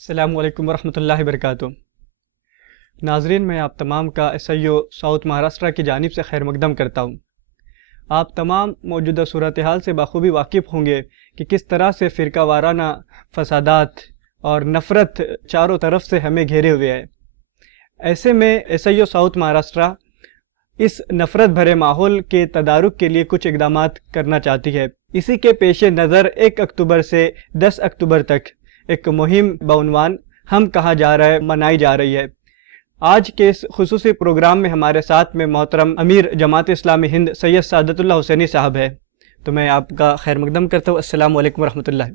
السلام علیکم ورحمۃ اللہ وبرکاتہ۔ ناظرین، میں آپ تمام کا S I O south Maharashtra کی جانب سے خیر مقدم کرتا ہوں۔ آپ تمام موجودہ صورتحال سے بخوبی واقف ہوں گے کہ کس طرح سے فرقہ وارانہ فسادات اور نفرت چاروں طرف سے ہمیں گھیرے ہوئے ہے۔ ایسے میں S I O south Maharashtra اس نفرت بھرے ماحول کے تدارک کے لیے کچھ اقدامات کرنا چاہتی ہے۔ اسی کے پیش نظر 1 اکتوبر سے 10 اکتوبر تک ایک مہم بعنوان ہم کہاں جا رہے منائی جا رہی ہے۔ آج کے اس خصوصی پروگرام میں ہمارے ساتھ میں محترم امیر جماعت اسلامی ہند سید سعادت اللہ حسینی صاحب ہے، تو میں آپ کا خیر مقدم کرتا ہوں۔ السلام علیکم ورحمۃ اللہ۔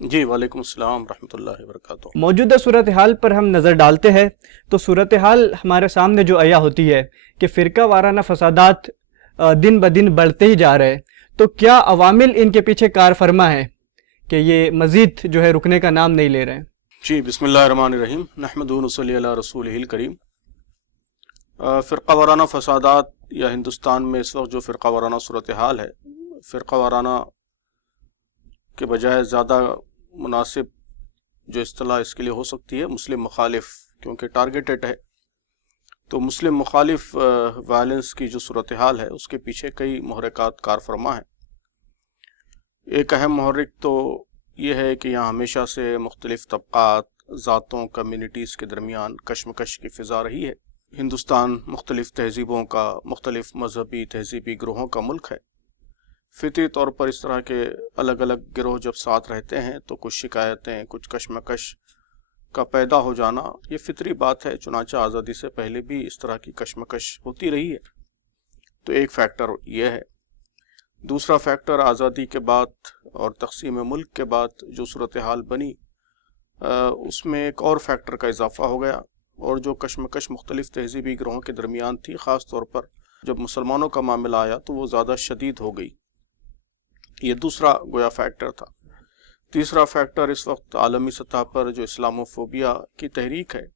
جی وعلیکم السلام ورحمۃ اللہ وبرکاتہ۔ موجودہ صورتحال پر ہم نظر ڈالتے ہیں تو صورتحال ہمارے سامنے جو عیاں ہوتی ہے کہ فرقہ وارانہ فسادات دن بدن بڑھتے ہی جا رہے ہیں، تو کیا عوامل ان کے پیچھے کار فرما ہے کہ یہ مزید جو ہے رکنے کا نام نہیں لے رہے ہیں؟ جی بسم اللہ الرحمن الرحیم، نحمدہ و نصلی علی رسولہ الکریم۔ فرقہ وارانہ فسادات یا ہندوستان میں اس وقت جو فرقہ وارانہ صورتحال ہے، فرقہ وارانہ کے بجائے زیادہ مناسب جو اصطلاح اس کے لیے ہو سکتی ہے مسلم مخالف، کیونکہ ٹارگیٹڈ ہے، تو مسلم مخالف وائلنس کی جو صورتحال ہے اس کے پیچھے کئی محرکات کار فرما ہیں۔ ایک اہم محرک تو یہ ہے کہ یہاں ہمیشہ سے مختلف طبقات، ذاتوں، کمیونٹیز کے درمیان کشمکش کی فضا رہی ہے۔ ہندوستان مختلف تہذیبوں کا، مختلف مذہبی تہذیبی گروہوں کا ملک ہے۔ فطری طور پر اس طرح کے الگ الگ گروہ جب ساتھ رہتے ہیں تو کچھ شکایتیں، کچھ کشمکش کا پیدا ہو جانا یہ فطری بات ہے، چنانچہ آزادی سے پہلے بھی اس طرح کی کشمکش ہوتی رہی ہے۔ تو ایک فیکٹر یہ ہے۔ دوسرا فیکٹر آزادی کے بعد اور تقسیم ملک کے بعد جو صورتحال بنی، اس میں ایک اور فیکٹر کا اضافہ ہو گیا، اور جو کشمکش مختلف تہذیبی گروہوں کے درمیان تھی، خاص طور پر جب مسلمانوں کا معاملہ آیا تو وہ زیادہ شدید ہو گئی۔ یہ دوسرا گویا فیکٹر تھا۔ تیسرا فیکٹر اس وقت عالمی سطح پر جو اسلاموفوبیا کی تحریک ہے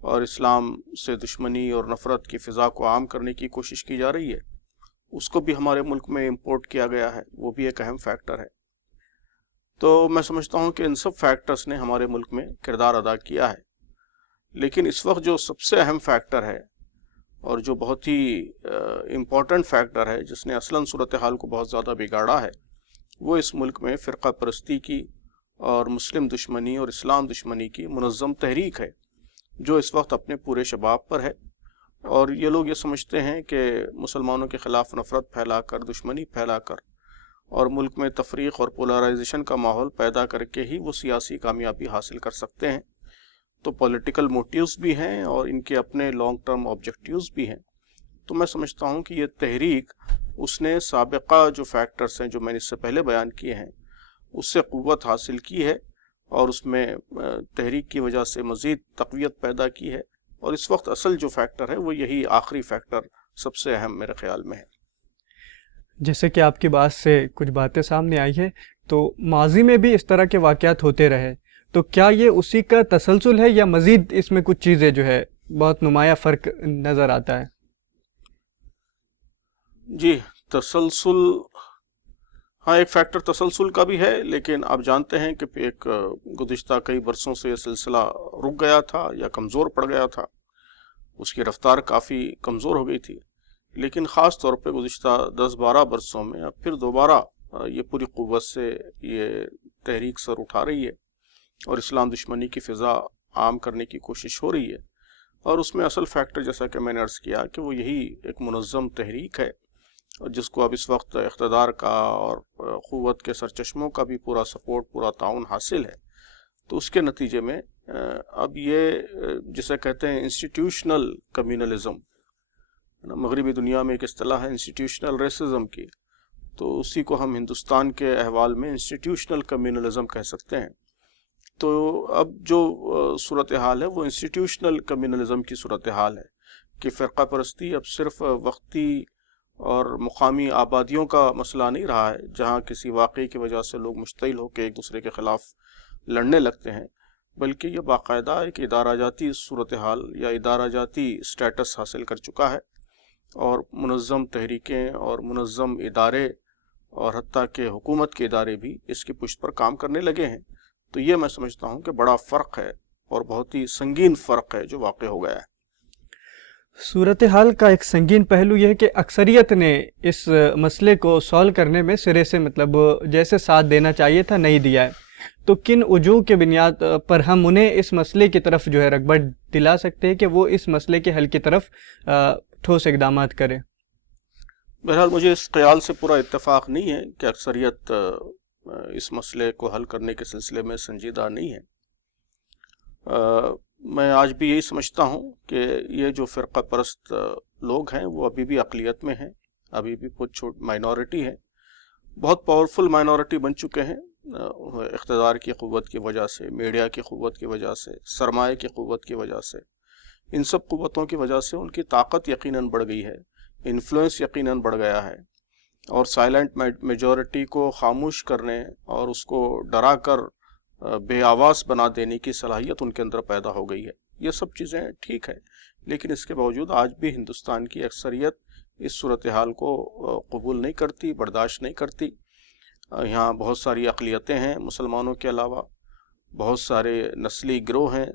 اور اسلام سے دشمنی اور نفرت کی فضا کو عام کرنے کی کوشش کی جا رہی ہے، اس کو بھی ہمارے ملک میں امپورٹ کیا گیا ہے، وہ بھی ایک اہم فیکٹر ہے۔ تو میں سمجھتا ہوں کہ ان سب فیکٹرز نے ہمارے ملک میں کردار ادا کیا ہے، لیکن اس وقت جو سب سے اہم فیکٹر ہے اور جو بہت ہی امپورٹنٹ فیکٹر ہے، جس نے اصلاً صورتحال کو بہت زیادہ بگاڑا ہے، وہ اس ملک میں فرقہ پرستی کی اور مسلم دشمنی اور اسلام دشمنی کی منظم تحریک ہے، جو اس وقت اپنے پورے شباب پر ہے۔ اور یہ لوگ یہ سمجھتے ہیں کہ مسلمانوں کے خلاف نفرت پھیلا کر، دشمنی پھیلا کر اور ملک میں تفریق اور پولرائزیشن کا ماحول پیدا کر کے ہی وہ سیاسی کامیابی حاصل کر سکتے ہیں۔ تو پولیٹیکل موٹیوز بھی ہیں اور ان کے اپنے لانگ ٹرم آبجیکٹیوز بھی ہیں۔ تو میں سمجھتا ہوں کہ یہ تحریک اس نے سابقہ جو فیکٹرز ہیں جو میں نے اس سے پہلے بیان کیے ہیں اس سے قوت حاصل کی ہے، اور اس میں تحریک کی وجہ سے مزید تقویت پیدا کی ہے، اور اس وقت اصل جو فیکٹر ہے وہ یہی آخری فیکٹر سب سے اہم میرے خیال میں ہے۔ جیسے کہ آپ کی بات سے کچھ باتیں سامنے آئی ہے، تو ماضی میں بھی اس طرح کے واقعات ہوتے رہے، تو کیا یہ اسی کا تسلسل ہے یا مزید اس میں کچھ چیزیں جو ہے بہت نمایاں فرق نظر آتا ہے؟ جی تسلسل، ہاں ایک فیکٹر تسلسل کا بھی ہے، لیکن آپ جانتے ہیں کہ ایک گزشتہ کئی برسوں سے یہ سلسلہ رک گیا تھا یا کمزور پڑ گیا تھا، اس کی رفتار کافی کمزور ہو گئی تھی، لیکن خاص طور پہ گزشتہ 10-12 برسوں میں اب پھر دوبارہ یہ پوری قوت سے یہ تحریک سر اٹھا رہی ہے اور اسلام دشمنی کی فضا عام کرنے کی کوشش ہو رہی ہے۔ اور اس میں اصل فیکٹر جیسا کہ میں نے عرض کیا کہ وہ یہی ایک منظم تحریک ہے، جس کو اب اس وقت اقتدار کا اور قوت کے سرچشموں کا بھی پورا سپورٹ، پورا تعاون حاصل ہے۔ تو اس کے نتیجے میں اب یہ جسے کہتے ہیں انسٹیٹیوشنل کمیونلزم، مغربی دنیا میں ایک اصطلاح ہے انسٹیٹیوشنل ریسزم کی، تو اسی کو ہم ہندوستان کے احوال میں انسٹیٹیوشنل کمیونلزم کہہ سکتے ہیں۔ تو اب جو صورتحال ہے وہ انسٹیٹیوشنل کمیونلزم کی صورتحال ہے کہ فرقہ پرستی اب صرف وقتی اور مقامی آبادیوں کا مسئلہ نہیں رہا ہے، جہاں کسی واقعے کی وجہ سے لوگ مشتعل ہو کے ایک دوسرے کے خلاف لڑنے لگتے ہیں، بلکہ یہ باقاعدہ ایک ادارہ جاتی صورتحال یا ادارہ جاتی سٹیٹس حاصل کر چکا ہے، اور منظم تحریکیں اور منظم ادارے اور حتیٰ کہ حکومت کے ادارے بھی اس کی پشت پر کام کرنے لگے ہیں۔ تو یہ میں سمجھتا ہوں کہ بڑا فرق ہے اور بہت ہی سنگین فرق ہے جو واقع ہو گیا ہے۔ صورتحال کا ایک سنگین پہلو یہ ہے کہ اکثریت نے اس مسئلے کو سالو کرنے میں سرے سے جیسے ساتھ دینا چاہیے تھا نہیں دیا ہے، تو کن وجوہ کے بنیاد پر ہم انہیں اس مسئلے کی طرف رغبت دلا سکتے ہیں کہ وہ اس مسئلے کے حل کی طرف ٹھوس اقدامات کریں؟ بہرحال مجھے اس خیال سے پورا اتفاق نہیں ہے کہ اکثریت اس مسئلے کو حل کرنے کے سلسلے میں سنجیدہ نہیں ہے۔ میں آج بھی یہی سمجھتا ہوں کہ یہ جو فرقہ پرست لوگ ہیں وہ ابھی بھی اقلیت میں ہیں، ابھی بھی کچھ مائنورٹی ہیں، بہت پاورفل مائنورٹی بن چکے ہیں اقتدار کی قوت کی وجہ سے، میڈیا کی قوت کی وجہ سے، سرمایہ کی قوت کی وجہ سے، ان سب قوتوں کی وجہ سے ان کی طاقت یقیناً بڑھ گئی ہے، انفلوئنس یقیناً بڑھ گیا ہے، اور سائلنٹ میجورٹی کو خاموش کرنے اور اس کو ڈرا کر بے آواز بنا دینے کی صلاحیت ان کے اندر پیدا ہو گئی ہے۔ یہ سب چیزیں ٹھیک ہے، لیکن اس کے باوجود آج بھی ہندوستان کی اکثریت اس صورتحال کو قبول نہیں کرتی، برداشت نہیں کرتی۔ یہاں بہت ساری اقلیتیں ہیں مسلمانوں کے علاوہ، بہت سارے نسلی گروہ ہیں،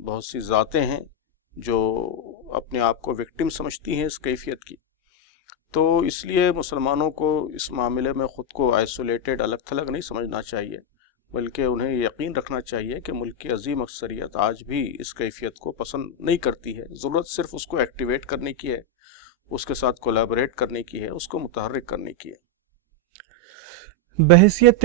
بہت سی ذاتیں ہیں جو اپنے آپ کو وکٹم سمجھتی ہیں اس کیفیت کی۔ تو اس لیے مسلمانوں کو اس معاملے میں خود کو آئسولیٹڈ، الگ تھلگ نہیں سمجھنا چاہیے، بلکہ انہیں یقین رکھنا چاہیے کہ ملک کی عظیم اکثریت آج بھی اس کیفیت کو پسند نہیں کرتی ہے۔ ضرورت صرف اس کو ایکٹیویٹ کرنے کی ہے، اس کے ساتھ کولیبریٹ کرنے کی ہے، اس کو متحرک کرنے کی ہے۔ بحیثیت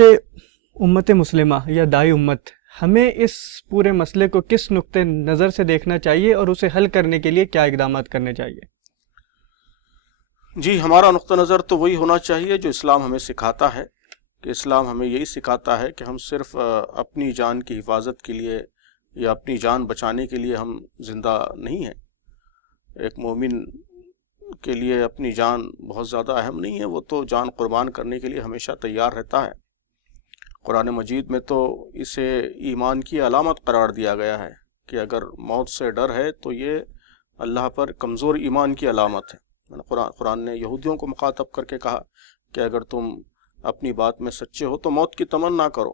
امت مسلمہ یا داعی امت، ہمیں اس پورے مسئلے کو کس نقطہ نظر سے دیکھنا چاہیے اور اسے حل کرنے کے لیے کیا اقدامات کرنے چاہیے؟ جی، ہمارا نقطہ نظر تو وہی ہونا چاہیے جو اسلام ہمیں سکھاتا ہے، کہ اسلام ہمیں یہی سکھاتا ہے کہ ہم صرف اپنی جان کی حفاظت کے لیے یا اپنی جان بچانے کے لیے ہم زندہ نہیں ہیں۔ ایک مومن کے لیے اپنی جان بہت زیادہ اہم نہیں ہے، وہ تو جان قربان کرنے کے لیے ہمیشہ تیار رہتا ہے۔ قرآن مجید میں تو اسے ایمان کی علامت قرار دیا گیا ہے کہ اگر موت سے ڈر ہے تو یہ اللہ پر کمزور ایمان کی علامت ہے۔ قرآن نے یہودیوں کو مخاطب کر کے کہا کہ اگر تم اپنی بات میں سچے ہو تو موت کی تمنا کرو۔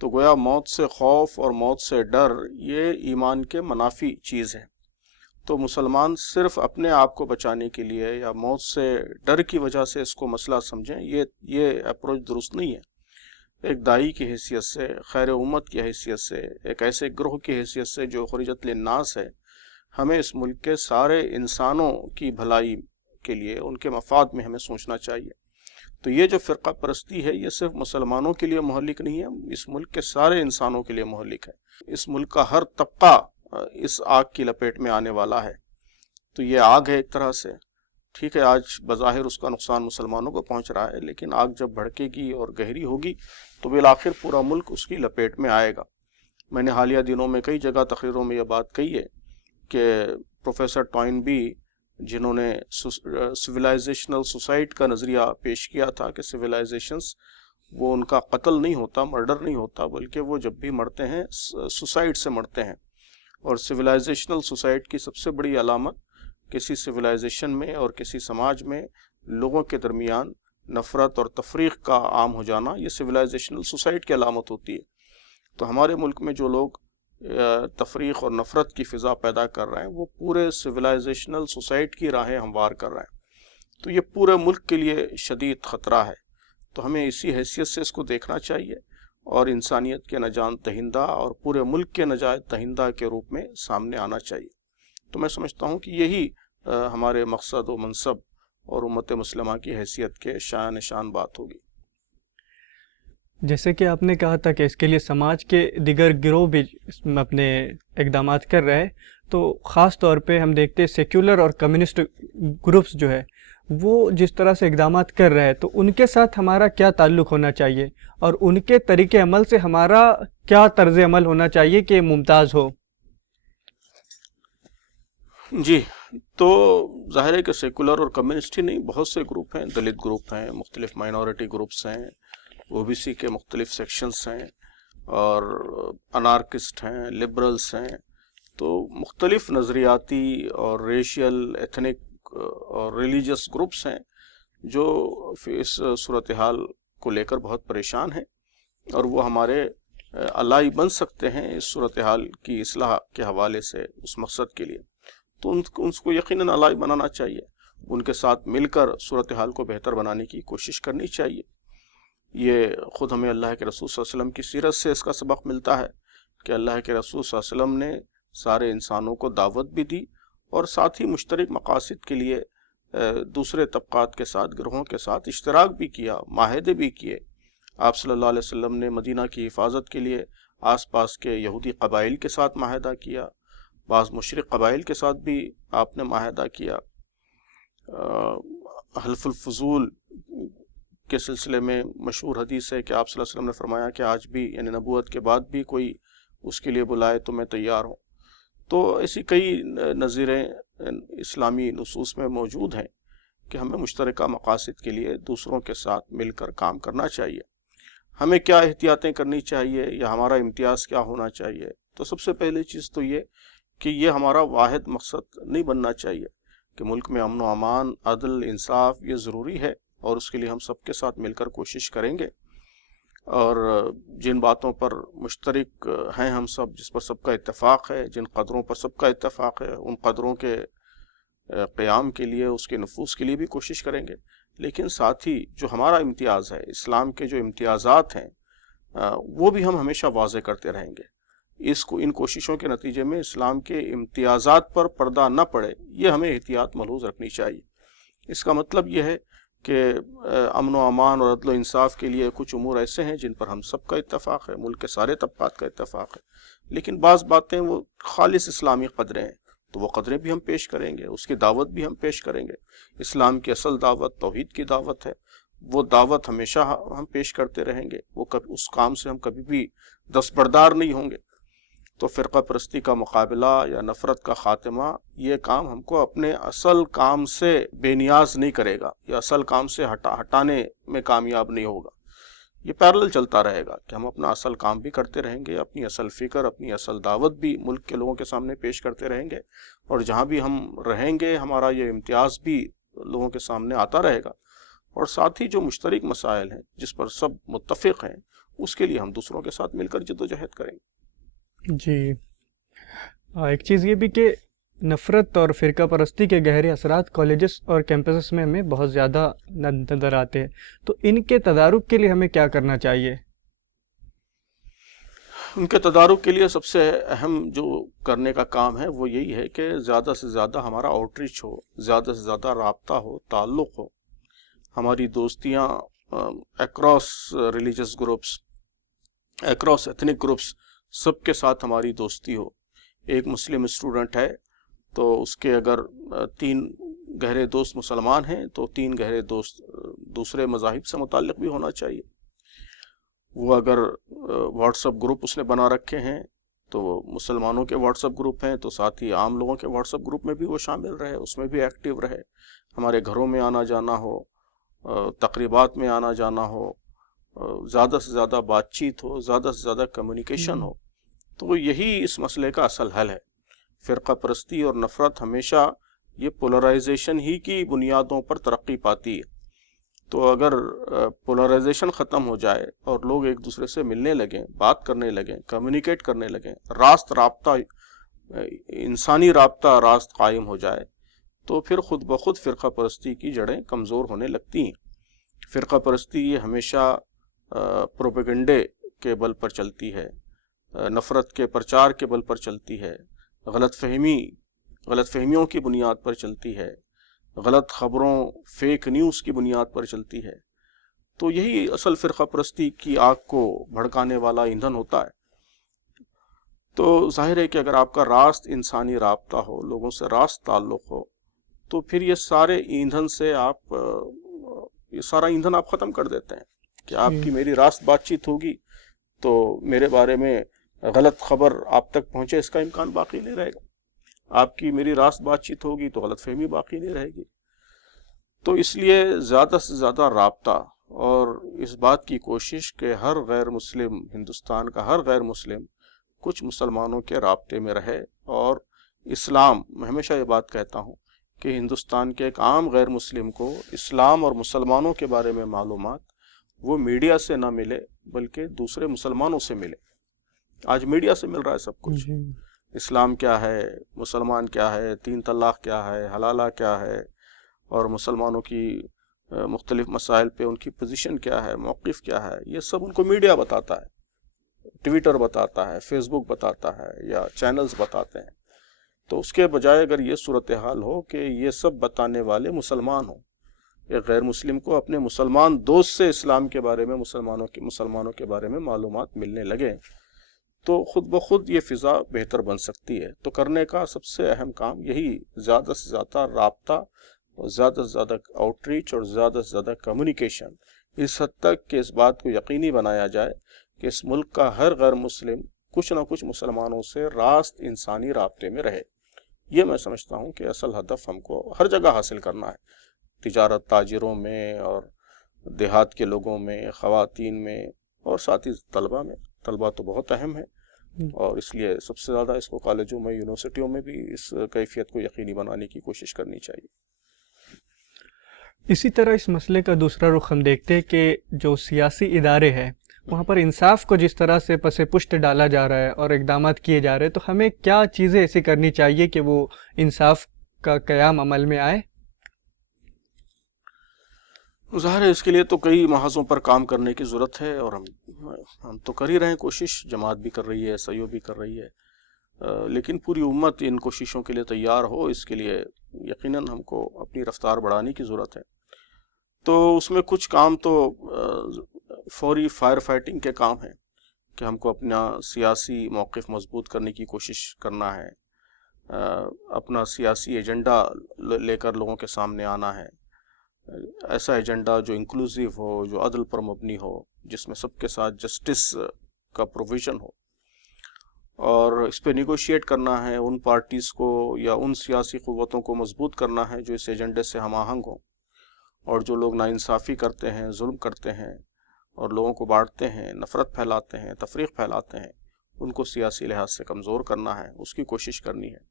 تو گویا موت سے خوف اور موت سے ڈر یہ ایمان کے منافی چیز ہے۔ تو مسلمان صرف اپنے آپ کو بچانے کے لیے یا موت سے ڈر کی وجہ سے اس کو مسئلہ سمجھیں، یہ اپروچ درست نہیں ہے۔ ایک داعی کی حیثیت سے، خیر امت کی حیثیت سے، ایک ایسے گروہ کی حیثیت سے جو خرجت للناس ہے، ہمیں اس ملک کے سارے انسانوں کی بھلائی کے لیے، ان کے مفاد میں ہمیں سوچنا چاہیے۔ تو یہ جو فرقہ پرستی ہے یہ صرف مسلمانوں کے لیے مہلک نہیں ہے، اس ملک کے سارے انسانوں کے لیے مہلک ہے۔ اس ملک کا ہر طبقہ اس آگ کی لپیٹ میں آنے والا ہے۔ تو یہ آگ ہے ایک طرح سے، ٹھیک ہے، آج بظاہر اس کا نقصان مسلمانوں کو پہنچ رہا ہے، لیکن آگ جب بھڑکے گی اور گہری ہوگی تو بالآخر پورا ملک اس کی لپیٹ میں آئے گا۔ میں نے حالیہ دنوں میں کئی جگہ تقریروں میں یہ بات کہی ہے کہ پروفیسر ٹوائن بی، جنہوں نے سویلائزیشنل سوسائٹ کا نظریہ پیش کیا تھا کہ سویلائزیشنز وہ ان کا قتل نہیں ہوتا، مرڈر نہیں ہوتا، بلکہ وہ جب بھی مرتے ہیں سوسائٹ سے مرتے ہیں۔ اور سویلائزیشنل سوسائٹ کی سب سے بڑی علامت کسی سویلائزیشن میں اور کسی سماج میں لوگوں کے درمیان نفرت اور تفریق کا عام ہو جانا، یہ سویلائزیشنل سوسائٹ کی علامت ہوتی ہے۔ تو ہمارے ملک میں جو لوگ تفریق اور نفرت کی فضا پیدا کر رہے ہیں وہ پورے سویلائزیشنل سوسائٹ کی راہیں ہموار کر رہے ہیں۔ تو یہ پورے ملک کے لیے شدید خطرہ ہے۔ تو ہمیں اسی حیثیت سے اس کو دیکھنا چاہیے اور انسانیت کے نجات دہندہ اور پورے ملک کے نجات دہندہ کے روپ میں سامنے آنا چاہیے۔ تو میں سمجھتا ہوں کہ یہی ہمارے مقصد و منصب اور امت مسلمہ کی حیثیت کے شان بات ہوگی۔ جیسے کہ آپ نے کہا تھا کہ اس کے لیے سماج کے دیگر گروہ بھی اپنے اقدامات کر رہے ہیں، تو خاص طور پہ ہم دیکھتے ہیں سیکولر اور کمیونسٹ گروپس جو ہے وہ جس طرح سے اقدامات کر رہے ہیں، تو ان کے ساتھ ہمارا کیا تعلق ہونا چاہیے اور ان کے طریقے عمل سے ہمارا کیا طرز عمل ہونا چاہیے کہ ممتاز ہو؟ جی، تو ظاہر ہے کہ سیکولر اور کمیونسٹ ہی نہیں، بہت سے گروپ ہیں، دلت گروپ ہیں، مختلف مائنورٹی گروپس ہیں، او بی سی کے مختلف سیکشنز ہیں، اور انارکسٹ ہیں، لبرلز ہیں۔ تو مختلف نظریاتی اور ریشیل، ایتھنک اور ریلیجس گروپس ہیں جو اس صورتحال کو لے کر بہت پریشان ہیں، اور وہ ہمارے الائی بن سکتے ہیں اس صورتحال کی اصلاح کے حوالے سے اس مقصد کے لیے، تو ان کو یقیناً الائی بنانا چاہیے، ان کے ساتھ مل کر صورتحال کو بہتر بنانے کی کوشش کرنی چاہیے۔ یہ خود ہمیں اللہ کے رسول صلی اللہ علیہ وسلم کی سیرت سے اس کا سبق ملتا ہے کہ اللہ کے رسول صلی اللہ علیہ وسلم نے سارے انسانوں کو دعوت بھی دی اور ساتھ ہی مشترک مقاصد کے لیے دوسرے طبقات کے ساتھ، گروہوں کے ساتھ اشتراک بھی کیا، معاہدے بھی کیے۔ آپ صلی اللہ علیہ وسلم نے مدینہ کی حفاظت کے لیے آس پاس کے یہودی قبائل کے ساتھ معاہدہ کیا، بعض مشرک قبائل کے ساتھ بھی آپ نے معاہدہ کیا۔ حلف الفضول کے سلسلے میں مشہور حدیث ہے کہ آپ صلی اللہ علیہ وسلم نے فرمایا کہ آج بھی، یعنی نبوت کے بعد بھی، کوئی اس کے لیے بلائے تو میں تیار ہوں۔ تو ایسی کئی نظیریں اسلامی نصوص میں موجود ہیں کہ ہمیں مشترکہ مقاصد کے لیے دوسروں کے ساتھ مل کر کام کرنا چاہیے۔ ہمیں کیا احتیاطیں کرنی چاہیے یا ہمارا امتیاز کیا ہونا چاہیے؟ تو سب سے پہلی چیز تو یہ کہ یہ ہمارا واحد مقصد نہیں بننا چاہیے کہ ملک میں امن و امان، عدل، انصاف یہ ضروری ہے اور اس کے لیے ہم سب کے ساتھ مل کر کوشش کریں گے، اور جن باتوں پر مشترک ہیں ہم سب، جس پر سب کا اتفاق ہے، جن قدروں پر سب کا اتفاق ہے، ان قدروں کے قیام کے لیے، اس کے نفوذ کے لیے بھی کوشش کریں گے۔ لیکن ساتھ ہی جو ہمارا امتیاز ہے، اسلام کے جو امتیازات ہیں، وہ بھی ہم ہمیشہ واضح کرتے رہیں گے۔ ان کوششوں کے نتیجے میں اسلام کے امتیازات پر پردہ نہ پڑے، یہ ہمیں احتیاط ملحوظ رکھنی چاہیے۔ اس کا مطلب یہ ہے کہ امن و امان اور عدل و انصاف کے لیے کچھ امور ایسے ہیں جن پر ہم سب کا اتفاق ہے، ملک کے سارے طبقات کا اتفاق ہے، لیکن بعض باتیں وہ خالص اسلامی قدریں ہیں، تو وہ قدریں بھی ہم پیش کریں گے، اس کی دعوت بھی ہم پیش کریں گے۔ اسلام کی اصل دعوت توحید کی دعوت ہے، وہ دعوت ہمیشہ ہم پیش کرتے رہیں گے، وہ اس کام سے ہم کبھی بھی دستبردار نہیں ہوں گے۔ تو فرقہ پرستی کا مقابلہ یا نفرت کا خاتمہ، یہ کام ہم کو اپنے اصل کام سے بے نیاز نہیں کرے گا، یا اصل کام سے ہٹانے میں کامیاب نہیں ہوگا۔ یہ پیرلل چلتا رہے گا کہ ہم اپنا اصل کام بھی کرتے رہیں گے، اپنی اصل فکر، اپنی اصل دعوت بھی ملک کے لوگوں کے سامنے پیش کرتے رہیں گے، اور جہاں بھی ہم رہیں گے ہمارا یہ امتیاز بھی لوگوں کے سامنے آتا رہے گا، اور ساتھ ہی جو مشترک مسائل ہیں جس پر سب متفق ہیں، اس کے لیے ہم دوسروں کے ساتھ مل کر جدوجہد کریں گے۔ جی، ایک چیز یہ بھی کہ نفرت اور فرقہ پرستی کے گہرے اثرات کالجز اور کیمپسز میں ہمیں بہت زیادہ نظر آتے ہیں، تو ان کے تدارک کے لیے ہمیں کیا کرنا چاہیے؟ ان کے تدارک کے لیے سب سے اہم جو کرنے کا کام ہے وہ یہی ہے کہ زیادہ سے زیادہ ہمارا آؤٹ ریچ ہو، زیادہ سے زیادہ رابطہ ہو، تعلق ہو، ہماری دوستیاں across religious groups, across ethnic groups, سب کے ساتھ ہماری دوستی ہو۔ ایک مسلم اسٹوڈنٹ ہے تو اس کے اگر 3 گہرے دوست مسلمان ہیں تو 3 گہرے دوست دوسرے مذاہب سے متعلق بھی ہونا چاہیے۔ وہ اگر واٹس ایپ گروپ اس نے بنا رکھے ہیں تو وہ مسلمانوں کے واٹس ایپ گروپ ہیں، تو ساتھ ہی عام لوگوں کے واٹس ایپ گروپ میں بھی وہ شامل رہے، اس میں بھی ایکٹیو رہے، ہمارے گھروں میں آنا جانا ہو، تقریبات میں آنا جانا ہو، زیادہ سے زیادہ بات چیت ہو، زیادہ سے زیادہ کمیونیکیشن ہو۔ تو یہی اس مسئلے کا اصل حل ہے۔ فرقہ پرستی اور نفرت ہمیشہ یہ پولرائزیشن ہی کی بنیادوں پر ترقی پاتی ہے۔ تو اگر پولرائزیشن ختم ہو جائے اور لوگ ایک دوسرے سے ملنے لگیں، بات کرنے لگیں، کمیونیکیٹ کرنے لگیں، راست رابطہ، انسانی رابطہ راست قائم ہو جائے، تو پھر خود بخود فرقہ پرستی کی جڑیں کمزور ہونے لگتی ہیں۔ فرقہ پرستی یہ ہمیشہ پروپیگنڈے کے بل پر چلتی ہے، نفرت کے پرچار کے بل پر چلتی ہے، غلط فہمیوں کی بنیاد پر چلتی ہے، غلط خبروں، فیک نیوز کی بنیاد پر چلتی ہے۔ تو یہی اصل فرقہ پرستی کی آگ کو بھڑکانے والا ایندھن ہوتا ہے۔ تو ظاہر ہے کہ اگر آپ کا راست انسانی رابطہ ہو، لوگوں سے راست تعلق ہو، تو پھر یہ سارے ایندھن سے یہ سارا ایندھن آپ ختم کر دیتے ہیں کہ آپ کی میری راست بات چیت ہوگی تو میرے بارے میں غلط خبر آپ تک پہنچے اس کا امکان باقی نہیں رہے گا، آپ کی میری راست بات چیت ہوگی تو غلط فہمی باقی نہیں رہے گی۔ تو اس لیے زیادہ سے زیادہ رابطہ اور اس بات کی کوشش کہ ہر غیر مسلم، ہندوستان کا ہر غیر مسلم کچھ مسلمانوں کے رابطے میں رہے، اور اسلام، میں ہمیشہ یہ بات کہتا ہوں کہ ہندوستان کے ایک عام غیر مسلم کو اسلام اور مسلمانوں کے بارے میں معلومات وہ میڈیا سے نہ ملے بلکہ دوسرے مسلمانوں سے ملے، آج میڈیا سے مل رہا ہے سب کچھ. جی اسلام کیا ہے، مسلمان کیا ہے، 3 طلاق کیا ہے، حلالہ کیا ہے، اور مسلمانوں کی مختلف مسائل پہ ان کی پوزیشن کیا ہے، موقف کیا ہے، یہ سب ان کو میڈیا بتاتا ہے، ٹویٹر بتاتا ہے، فیس بک بتاتا ہے، یا چینلز بتاتے ہیں. تو اس کے بجائے اگر یہ صورتحال ہو کہ یہ سب بتانے والے مسلمان ہوں، ایک غیر مسلم کو اپنے مسلمان دوست سے اسلام کے بارے میں، مسلمانوں کے بارے میں معلومات ملنے لگیں، تو خود بخود یہ فضا بہتر بن سکتی ہے. تو کرنے کا سب سے اہم کام یہی، زیادہ سے زیادہ رابطہ اور زیادہ سے زیادہ آؤٹ ریچ اور زیادہ سے زیادہ کمیونیکیشن، اس حد تک کہ اس بات کو یقینی بنایا جائے کہ اس ملک کا ہر غیر مسلم کچھ نہ کچھ مسلمانوں سے راست انسانی رابطے میں رہے. یہ میں سمجھتا ہوں کہ اصل ہدف ہم کو ہر جگہ حاصل کرنا ہے، تجارت تاجروں میں اور دیہات کے لوگوں میں، خواتین میں، اور ساتھ ہی طلبہ میں. طلبہ تو بہت اہم ہے، اور اس لیے سب سے زیادہ اس کو کالجوں میں، یونیورسٹیوں میں بھی اس کیفیت کو یقینی بنانے کی کوشش کرنی چاہیے. اسی طرح اس مسئلے کا دوسرا رخ ہم دیکھتے ہیں کہ جو سیاسی ادارے ہیں وہاں پر انصاف کو جس طرح سے پس پشت ڈالا جا رہا ہے اور اقدامات کیے جا رہے ہیں، تو ہمیں کیا چیزیں ایسی کرنی چاہیے کہ وہ انصاف کا قیام عمل میں آئے؟ ظاہر ہے اس کے لیے تو کئی محاذوں پر کام کرنے کی ضرورت ہے، اور ہم تو کر ہی رہے ہیں کوشش، جماعت بھی کر رہی ہے، SIO بھی کر رہی ہے، لیکن پوری امت ان کوششوں کے لیے تیار ہو، اس کے لیے یقیناً ہم کو اپنی رفتار بڑھانے کی ضرورت ہے. تو اس میں کچھ کام تو فوری فائر فائٹنگ کے کام ہیں کہ ہم کو اپنا سیاسی موقف مضبوط کرنے کی کوشش کرنا ہے، اپنا سیاسی ایجنڈا لے کر لوگوں کے سامنے آنا ہے، ایسا ایجنڈا جو انکلوسیو ہو، جو عدل پر مبنی ہو، جس میں سب کے ساتھ جسٹس کا پروویژن ہو، اور اس پہ نیگوشیٹ کرنا ہے. ان پارٹیز کو یا ان سیاسی قوتوں کو مضبوط کرنا ہے جو اس ایجنڈے سے ہم آہنگ ہوں، اور جو لوگ ناانصافی کرتے ہیں، ظلم کرتے ہیں اور لوگوں کو بانٹتے ہیں، نفرت پھیلاتے ہیں، تفریق پھیلاتے ہیں، ان کو سیاسی لحاظ سے کمزور کرنا ہے، اس کی کوشش کرنی ہے.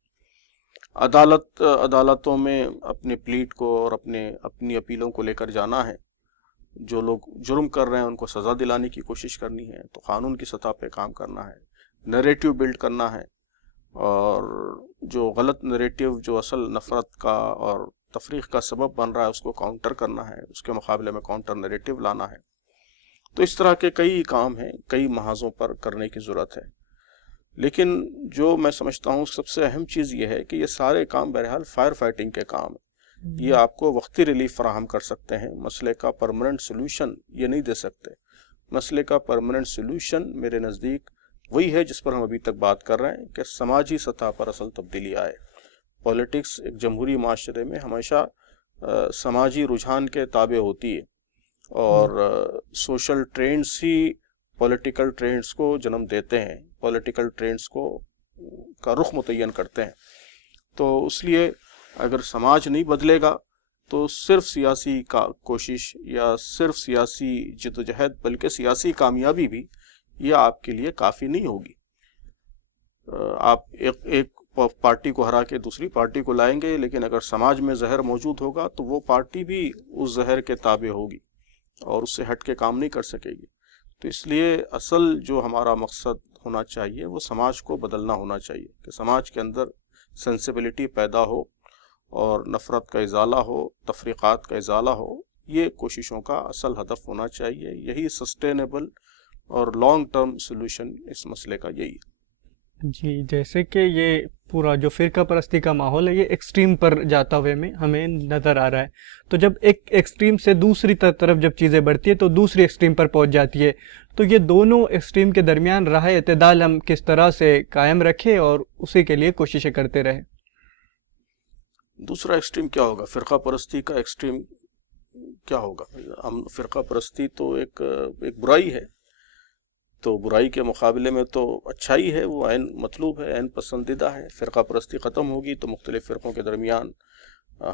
عدالتوں میں اپنے پلیٹ کو اور اپنی اپیلوں کو لے کر جانا ہے. جو لوگ جرم کر رہے ہیں ان کو سزا دلانے کی کوشش کرنی ہے. تو قانون کی سطح پہ کام کرنا ہے، نیریٹو بلڈ کرنا ہے، اور جو غلط نیریٹو جو اصل نفرت کا اور تفریق کا سبب بن رہا ہے اس کو کاؤنٹر کرنا ہے، اس کے مقابلے میں کاؤنٹر نیریٹو لانا ہے. تو اس طرح کے کئی کام ہیں، کئی محاذوں پر کرنے کی ضرورت ہے. لیکن جو میں سمجھتا ہوں سب سے اہم چیز یہ ہے کہ یہ سارے کام بہرحال فائر فائٹنگ کے کام ہیں. یہ آپ کو وقتی ریلیف فراہم کر سکتے ہیں، مسئلے کا پرماننٹ سولوشن یہ نہیں دے سکتے. مسئلے کا پرماننٹ سولوشن میرے نزدیک وہی ہے جس پر ہم ابھی تک بات کر رہے ہیں کہ سماجی سطح پر اصل تبدیلی آئے. پولیٹکس ایک جمہوری معاشرے میں ہمیشہ سماجی رجحان کے تابع ہوتی ہے، اور سوشل ٹرینڈز ہی پولیٹیکل ٹرینڈز کو جنم دیتے ہیں، پولیٹیکل ٹرینڈز کا رخ متعین کرتے ہیں. تو اس لیے اگر سماج نہیں بدلے گا تو صرف سیاسی کوشش یا صرف سیاسی جدوجہد، بلکہ سیاسی کامیابی بھی یہ آپ کے لیے کافی نہیں ہوگی. آپ ایک پارٹی کو ہرا کے دوسری پارٹی کو لائیں گے، لیکن اگر سماج میں زہر موجود ہوگا تو وہ پارٹی بھی اس زہر کے تابع ہوگی اور اس سے ہٹ کے کام نہیں کر سکے گی. تو اس لیے اصل جو ہمارا مقصد ہونا چاہیے وہ سماج کو بدلنا ہونا چاہیے، کہ سماج کے اندر سینسیبلٹی پیدا ہو اور نفرت کا ازالہ ہو، تفریقات کا ازالہ ہو. یہ کوششوں کا اصل ہدف ہونا چاہیے. یہی سسٹینیبل اور لانگ ٹرم سولوشن اس مسئلے کا یہی ہے. جی، جیسے کہ یہ پورا جو فرقہ پرستی کا ماحول ہے یہ ایکسٹریم پر جاتا ہوئے ہمیں نظر آ رہا ہے. تو جب ایک ایکسٹریم سے دوسری طرف جب چیزیں بڑھتی ہے تو دوسری ایکسٹریم پر پہنچ جاتی ہے. تو یہ دونوں ایکسٹریم کے درمیان راہ اعتدال ہم کس طرح سے قائم رکھیں اور اسی کے لیے کوششیں کرتے رہیں؟ دوسرا ایکسٹریم کیا ہوگا؟ فرقہ پرستی کا ایکسٹریم کیا ہوگا؟ فرقہ پرستی تو ایک برائی ہے، تو برائی کے مقابلے میں تو اچھائی ہے، وہ عین مطلوب ہے، عین پسندیدہ ہے. فرقہ پرستی ختم ہوگی تو مختلف فرقوں کے درمیان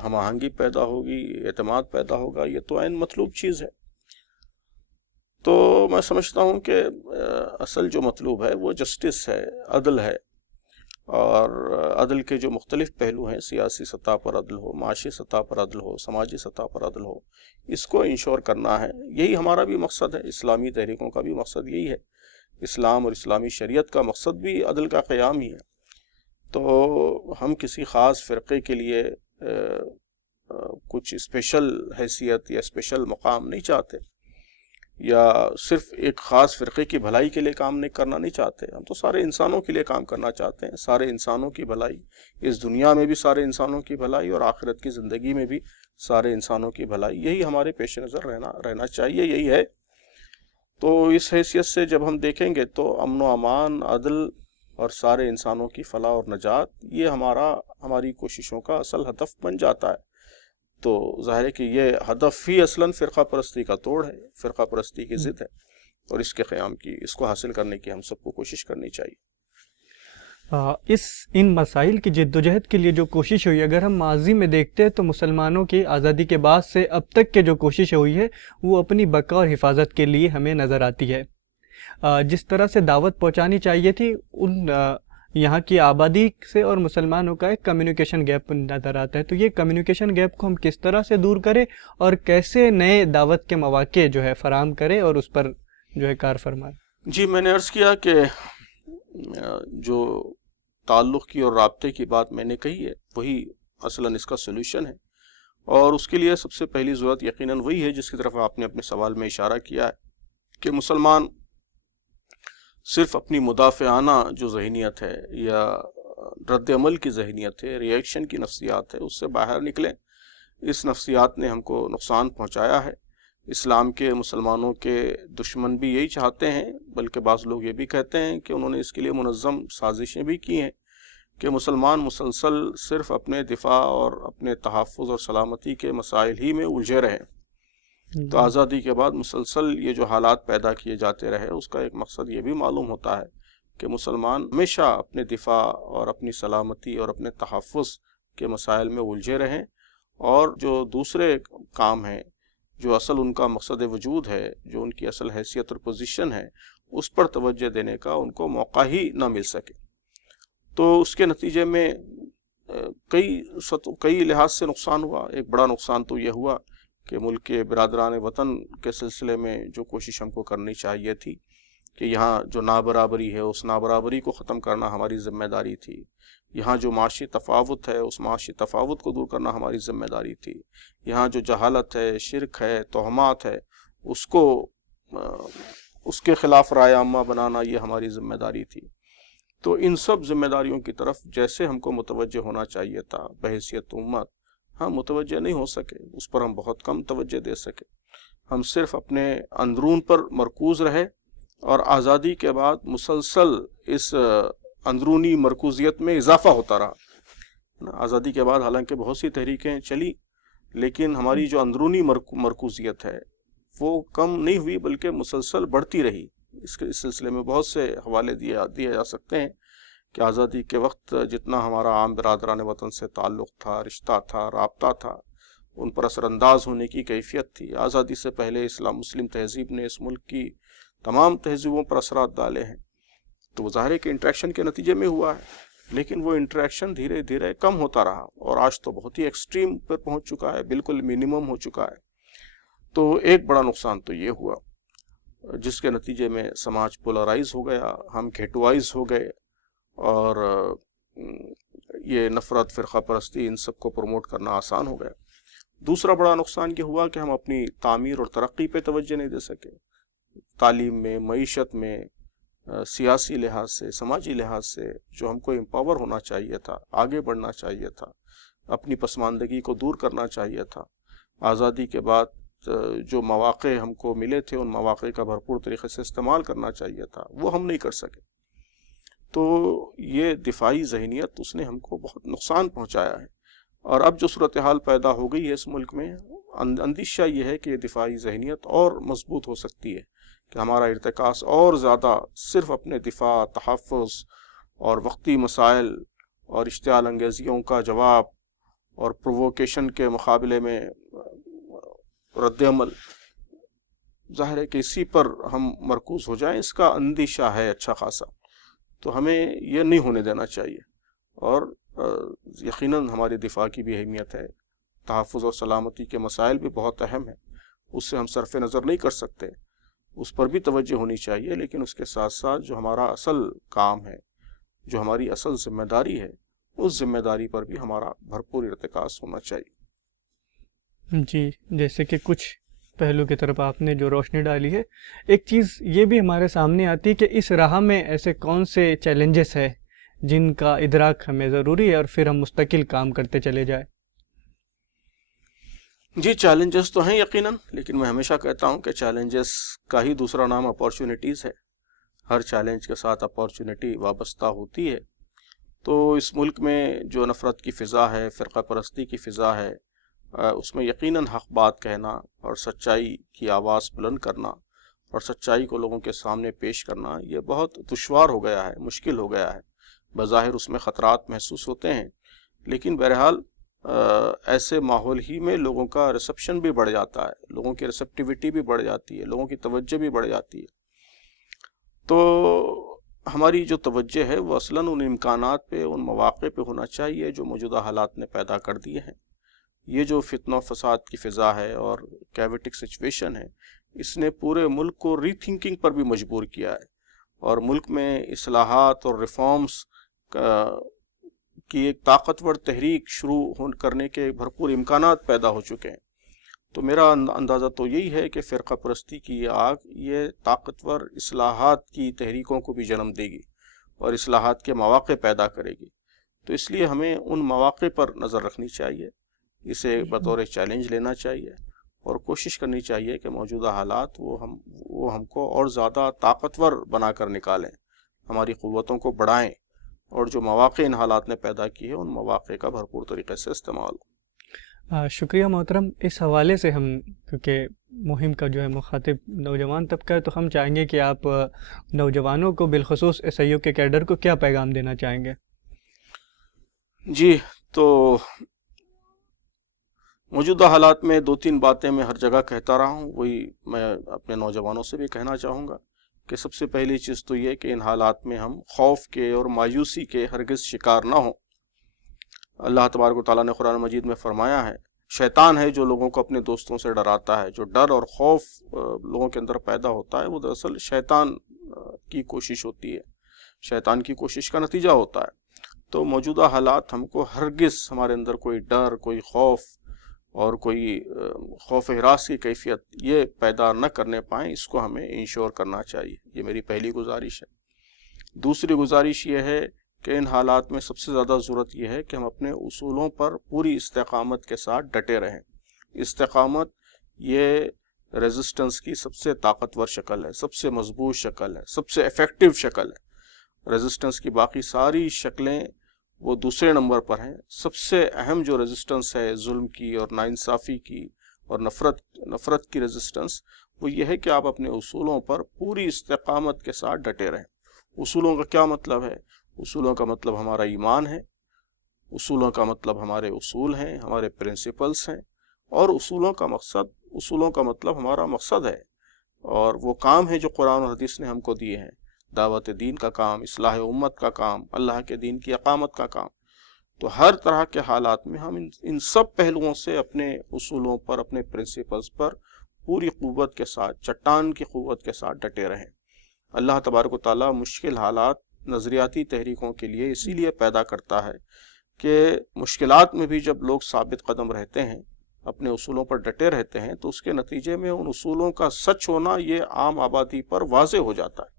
ہم آہنگی پیدا ہوگی، اعتماد پیدا ہوگا، یہ تو عین مطلوب چیز ہے. تو میں سمجھتا ہوں کہ اصل جو مطلوب ہے وہ جسٹس ہے، عدل ہے، اور عدل کے جو مختلف پہلو ہیں، سیاسی سطح پر عدل ہو، معاشی سطح پر عدل ہو، سماجی سطح پر عدل ہو، اس کو انشور کرنا ہے. یہی ہمارا بھی مقصد ہے، اسلامی تحریکوں کا بھی مقصد یہی ہے. اسلام اور اسلامی شریعت کا مقصد بھی عدل کا قیام ہی ہے، تو ہم کسی خاص فرقے کے لیے کچھ اسپیشل حیثیت یا اسپیشل مقام نہیں چاہتے، یا صرف ایک خاص فرقے کی بھلائی کے لیے کام کرنا نہیں چاہتے. ہم تو سارے انسانوں کے لیے کام کرنا چاہتے ہیں، سارے انسانوں کی بھلائی، اس دنیا میں بھی سارے انسانوں کی بھلائی اور آخرت کی زندگی میں بھی سارے انسانوں کی بھلائی، یہی ہمارے پیش نظر رہنا چاہیے، یہی ہے. تو اس حیثیت سے جب ہم دیکھیں گے تو امن و امان، عدل اور سارے انسانوں کی فلاح اور نجات، یہ ہماری کوششوں کا اصل ہدف بن جاتا ہے. تو ظاہر ہے کہ یہ ہدف ہی اصلاً فرقہ پرستی کا توڑ ہے، فرقہ پرستی کی ضد ہے، اور اس کے قیام کی، اس کو حاصل کرنے کی ہم سب کو کوشش کرنی چاہیے. ان مسائل کی جد و جہد کے لیے جو کوشش ہوئی، اگر ہم ماضی میں دیکھتے ہیں تو مسلمانوں کی آزادی کے بعد سے اب تک کے جو کوشش ہوئی ہے وہ اپنی بقا اور حفاظت کے لیے ہمیں نظر آتی ہے. جس طرح سے دعوت پہنچانی چاہیے تھی، یہاں کی آبادی سے اور مسلمانوں کا ایک کمیونیکیشن گیپ نظر آتا ہے. تو یہ کمیونیکیشن گیپ کو ہم کس طرح سے دور کریں اور کیسے نئے دعوت کے مواقع جو ہے فراہم کریں اور اس پر جو ہے کار فرمائیں؟ جی، میں نے عرض کیا کہ جو تعلق کی اور رابطے کی بات میں نے کہی ہے وہی اصلاً اس کا سولوشن ہے، اور اس کے لیے سب سے پہلی ضرورت یقیناً وہی ہے جس کی طرف آپ نے اپنے سوال میں اشارہ کیا ہے کہ مسلمان صرف اپنی مدافعانہ جو ذہنیت ہے یا رد عمل کی ذہنیت ہے، ری ایکشن کی نفسیات ہے، اس سے باہر نکلیں. اس نفسیات نے ہم کو نقصان پہنچایا ہے. اسلام کے، مسلمانوں کے دشمن بھی یہی چاہتے ہیں، بلکہ بعض لوگ یہ بھی کہتے ہیں کہ انہوں نے اس کے لیے منظم سازشیں بھی کی ہیں کہ مسلمان مسلسل صرف اپنے دفاع اور اپنے تحفظ اور سلامتی کے مسائل ہی میں الجھے رہے. تو آزادی کے بعد مسلسل یہ جو حالات پیدا کیے جاتے رہے، اس کا ایک مقصد یہ بھی معلوم ہوتا ہے کہ مسلمان ہمیشہ اپنے دفاع اور اپنی سلامتی اور اپنے تحفظ کے مسائل میں الجھے رہیں، اور جو دوسرے کام ہیں، جو اصل ان کا مقصد وجود ہے، جو ان کی اصل حیثیت اور پوزیشن ہے، اس پر توجہ دینے کا ان کو موقع ہی نہ مل سکے. تو اس کے نتیجے میں کئی لحاظ سے نقصان ہوا. ایک بڑا نقصان تو یہ ہوا کہ ملک کے برادران وطن کے سلسلے میں جو کوشش ہم کو کرنی چاہیے تھی کہ یہاں جو نابرابری ہے اس نابرابری کو ختم کرنا ہماری ذمہ داری تھی، یہاں جو معاشی تفاوت ہے اس معاشی تفاوت کو دور کرنا ہماری ذمہ داری تھی، یہاں جو جہالت ہے، شرک ہے، توہمات ہے، اس کے خلاف رائے عامہ بنانا یہ ہماری ذمہ داری تھی. تو ان سب ذمہ داریوں کی طرف جیسے ہم کو متوجہ ہونا چاہیے تھا بحیثیت امت، ہم متوجہ نہیں ہو سکے، اس پر ہم بہت کم توجہ دے سکے. ہم صرف اپنے اندرون پر مرکوز رہے، اور آزادی کے بعد مسلسل اس اندرونی مرکوزیت میں اضافہ ہوتا رہا. آزادی کے بعد حالانکہ بہت سی تحریکیں چلی، لیکن ہماری جو اندرونی مرکوزیت ہے وہ کم نہیں ہوئی بلکہ مسلسل بڑھتی رہی. اس سلسلے میں بہت سے حوالے دیے جا سکتے ہیں کہ آزادی کے وقت جتنا ہمارا عام برادران وطن سے تعلق تھا، رشتہ تھا، رابطہ تھا، ان پر اثر انداز ہونے کی کیفیت تھی. آزادی سے پہلے اسلام مسلم تہذیب نے اس ملک کی تمام تہذیبوں پر اثرات ڈالے ہیں. تو ظاہر ہے کہ انٹریکشن کے نتیجے میں ہوا ہے، لیکن وہ انٹریکشن دھیرے دھیرے کم ہوتا رہا، اور آج تو بہت ہی ایکسٹریم پر پہنچ چکا ہے، بالکل منیمم ہو چکا ہے. تو ایک بڑا نقصان تو یہ ہوا جس کے نتیجے میں سماج پولرائز ہو گیا، ہم گھیٹوائز ہو گئے، اور یہ نفرت، فرقہ پرستی، ان سب کو پروموٹ کرنا آسان ہو گیا. دوسرا بڑا نقصان یہ ہوا کہ ہم اپنی تعمیر اور ترقی پہ توجہ نہیں دے سکے. تعلیم میں، معیشت میں، سیاسی لحاظ سے، سماجی لحاظ سے جو ہم کو امپاور ہونا چاہیے تھا، آگے بڑھنا چاہیے تھا، اپنی پسماندگی کو دور کرنا چاہیے تھا، آزادی کے بعد جو مواقع ہم کو ملے تھے ان مواقع کا بھرپور طریقے سے استعمال کرنا چاہیے تھا، وہ ہم نہیں کر سکے. تو یہ دفاعی ذہنیت اس نے ہم کو بہت نقصان پہنچایا ہے. اور اب جو صورتحال پیدا ہو گئی ہے اس ملک میں، اندیشہ یہ ہے کہ یہ دفاعی ذہنیت اور مضبوط ہو سکتی ہے، کہ ہمارا ارتکاز اور زیادہ صرف اپنے دفاع، تحفظ اور وقتی مسائل اور اشتعال انگیزیوں کا جواب اور پرووکیشن کے مقابلے میں رد عمل، ظاہر ہے کہ اسی پر ہم مرکوز ہو جائیں، اس کا اندیشہ ہے اچھا خاصا. تو ہمیں یہ نہیں ہونے دینا چاہیے. اور یقیناً ہماری دفاع کی بھی اہمیت ہے، تحفظ اور سلامتی کے مسائل بھی بہت اہم ہیں، اس سے ہم صرف نظر نہیں کر سکتے. اس پر بھی توجہ ہونی چاہیے، لیکن اس کے ساتھ ساتھ جو ہمارا اصل کام ہے، جو ہماری اصل ذمہ داری ہے، اس ذمہ داری پر بھی ہمارا بھرپور ارتکاز ہونا چاہیے۔ جی، جیسے کہ کچھ پہلو کی طرف آپ نے جو روشنی ڈالی ہے، ایک چیز یہ بھی ہمارے سامنے آتی ہے کہ اس راہ میں ایسے کون سے چیلنجز ہیں جن کا ادراک ہمیں ضروری ہے اور پھر ہم مستقل کام کرتے چلے جائیں۔ جی، چیلنجز تو ہیں یقیناً، لیکن میں ہمیشہ کہتا ہوں کہ چیلنجز کا ہی دوسرا نام اپارچونیٹیز ہے۔ ہر چیلنج کے ساتھ اپارچونیٹی وابستہ ہوتی ہے۔ تو اس ملک میں جو نفرت کی فضا ہے، فرقہ پرستی کی فضا ہے، اس میں یقیناً حق بات کہنا اور سچائی کی آواز بلند کرنا اور سچائی کو لوگوں کے سامنے پیش کرنا یہ بہت دشوار ہو گیا ہے، مشکل ہو گیا ہے۔ بظاہر اس میں خطرات محسوس ہوتے ہیں، لیکن بہرحال ایسے ماحول ہی میں لوگوں کا ریسپشن بھی بڑھ جاتا ہے، لوگوں کی ریسپٹیوٹی بھی بڑھ جاتی ہے، لوگوں کی توجہ بھی بڑھ جاتی ہے۔ تو ہماری جو توجہ ہے وہ اصلاً ان امکانات پہ، ان مواقع پہ ہونا چاہیے جو موجودہ حالات نے پیدا کر دیے ہیں۔ یہ جو فتنہ و فساد کی فضا ہے اور کیوٹک سچویشن ہے، اس نے پورے ملک کو ری تھنکنگ پر بھی مجبور کیا ہے، اور ملک میں اصلاحات اور ریفارمز کی ایک طاقتور تحریک شروع کرنے کے بھرپور امکانات پیدا ہو چکے ہیں۔ تو میرا اندازہ تو یہی ہے کہ فرقہ پرستی کی یہ آگ یہ طاقتور اصلاحات کی تحریکوں کو بھی جنم دے گی اور اصلاحات کے مواقع پیدا کرے گی۔ تو اس لیے ہمیں ان مواقع پر نظر رکھنی چاہیے، اسے بطور چیلنج لینا چاہیے اور کوشش کرنی چاہیے کہ موجودہ حالات وہ ہم کو اور زیادہ طاقتور بنا کر نکالیں، ہماری قوتوں کو بڑھائیں، اور جو مواقع ان حالات نے پیدا کی ہے ان مواقع کا بھرپور طریقے سے استعمال ہو۔ شکریہ محترم۔ اس حوالے سے ہم، کیونکہ مہم کا جو ہے مخاطب نوجوان طبقہ ہے، تو ہم چاہیں گے کہ آپ نوجوانوں کو، بالخصوص ایس آئی او کے کیڈر کو کیا پیغام دینا چاہیں گے؟ جی، تو موجودہ حالات میں 2-3 باتیں میں ہر جگہ کہتا رہا ہوں، وہی میں اپنے نوجوانوں سے بھی کہنا چاہوں گا کہ سب سے پہلی چیز تو یہ کہ ان حالات میں ہم خوف کے اور مایوسی کے ہرگز شکار نہ ہوں۔ اللہ تبارک و تعالیٰ نے قرآن مجید میں فرمایا ہے، شیطان ہے جو لوگوں کو اپنے دوستوں سے ڈراتا ہے۔ جو ڈر اور خوف لوگوں کے اندر پیدا ہوتا ہے وہ دراصل شیطان کی کوشش ہوتی ہے، شیطان کی کوشش کا نتیجہ ہوتا ہے۔ تو موجودہ حالات ہم کو ہرگز ہمارے اندر کوئی ڈر، کوئی خوف اور کوئی خوف ہراس کی کیفیت یہ پیدا نہ کرنے پائیں، اس کو ہمیں انشور کرنا چاہیے۔ یہ میری پہلی گزارش ہے۔ دوسری گزارش یہ ہے کہ ان حالات میں سب سے زیادہ ضرورت یہ ہے کہ ہم اپنے اصولوں پر پوری استقامت کے ساتھ ڈٹے رہیں۔ استقامت یہ ریزسٹنس کی سب سے طاقتور شکل ہے، سب سے مضبوط شکل ہے، سب سے ایفیکٹو شکل ہے۔ ریزسٹنس کی باقی ساری شکلیں وہ دوسرے نمبر پر ہیں۔ سب سے اہم جو ریزسٹنس ہے ظلم کی اور ناانصافی کی اور نفرت کی ریزسٹنس، وہ یہ ہے کہ آپ اپنے اصولوں پر پوری استقامت کے ساتھ ڈٹے رہیں۔ اصولوں کا کیا مطلب ہے؟ اصولوں کا مطلب ہمارا ایمان ہے، اصولوں کا مطلب ہمارے اصول ہیں، ہمارے پرنسپلز ہیں، اور اصولوں کا مطلب ہمارا مقصد ہے، اور وہ کام ہے جو قرآن و حدیث نے ہم کو دیے ہیں، دعوت دین کا کام، اصلاح امت کا کام، اللہ کے دین کی اقامت کا کام۔ تو ہر طرح کے حالات میں ہم ان سب پہلوؤں سے اپنے اصولوں پر، اپنے پرنسپلز پر پوری قوت کے ساتھ، چٹان کی قوت کے ساتھ ڈٹے رہیں۔ اللہ تبارک و تعالیٰ مشکل حالات نظریاتی تحریکوں کے لیے اسی لیے پیدا کرتا ہے کہ مشکلات میں بھی جب لوگ ثابت قدم رہتے ہیں، اپنے اصولوں پر ڈٹے رہتے ہیں، تو اس کے نتیجے میں ان اصولوں کا سچ ہونا یہ عام آبادی پر واضح ہو جاتا ہے۔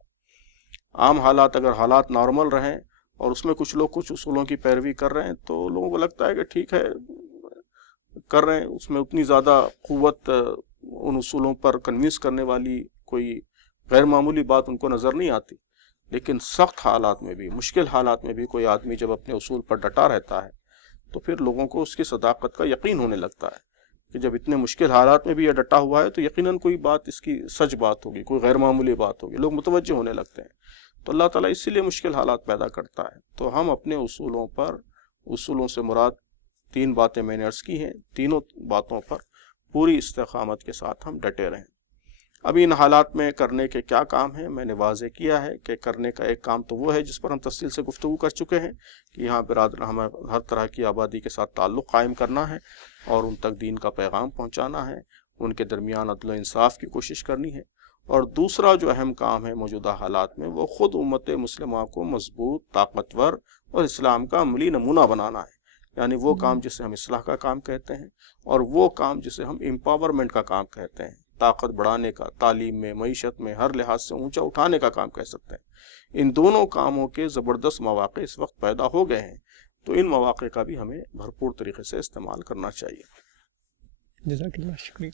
عام حالات، اگر حالات نارمل رہیں اور اس میں کچھ لوگ کچھ اصولوں کی پیروی کر رہے ہیں تو لوگوں کو لگتا ہے کہ ٹھیک ہے کر رہے ہیں، اس میں اتنی زیادہ قوت ان اصولوں پر کنوینس کرنے والی کوئی غیر معمولی بات ان کو نظر نہیں آتی۔ لیکن سخت حالات میں بھی، مشکل حالات میں بھی کوئی آدمی جب اپنے اصول پر ڈٹا رہتا ہے تو پھر لوگوں کو اس کی صداقت کا یقین ہونے لگتا ہے کہ جب اتنے مشکل حالات میں بھی یہ ڈٹا ہوا ہے تو یقیناً کوئی بات اس کی سچ بات ہوگی، کوئی غیر معمولی بات ہوگی، لوگ متوجہ ہونے لگتے ہیں۔ تو اللہ تعالیٰ اسی لیے مشکل حالات پیدا کرتا ہے۔ تو ہم اپنے اصولوں پر، اصولوں سے مراد 3 باتیں میں نے عرض کی ہیں، تینوں باتوں پر پوری استقامت کے ساتھ ہم ڈٹے رہیں۔ ابھی ان حالات میں کرنے کے کیا کام ہیں میں نے واضح کیا ہے کہ کرنے کا ایک کام تو وہ ہے جس پر ہم تفصیل سے گفتگو کر چکے ہیں کہ یہاں ہمیں ہر طرح کی آبادی کے ساتھ تعلق قائم کرنا ہے اور ان تک دین کا پیغام پہنچانا ہے، ان کے درمیان عدل و انصاف کی کوشش کرنی ہے، اور دوسرا جو اہم کام ہے موجودہ حالات میں وہ خود امت مسلمہ کو مضبوط، طاقتور اور اسلام کا عملی نمونہ بنانا ہے، یعنی وہ کام جسے ہم اصلاح کا کام کہتے ہیں، اور وہ کام جسے ہم امپاورمنٹ کا کام کہتے ہیں، طاقت بڑھانے کا، تعلیم میں، معیشت میں، ہر لحاظ سے اونچا اٹھانے کا کام کہہ سکتے ہیں۔ ان دونوں کاموں کے زبردست مواقع اس وقت پیدا ہو گئے ہیں، تو ان مواقع کا بھی ہمیں بھرپور طریقے سے استعمال کرنا چاہیے۔ جزاک اللہ، شکریہ۔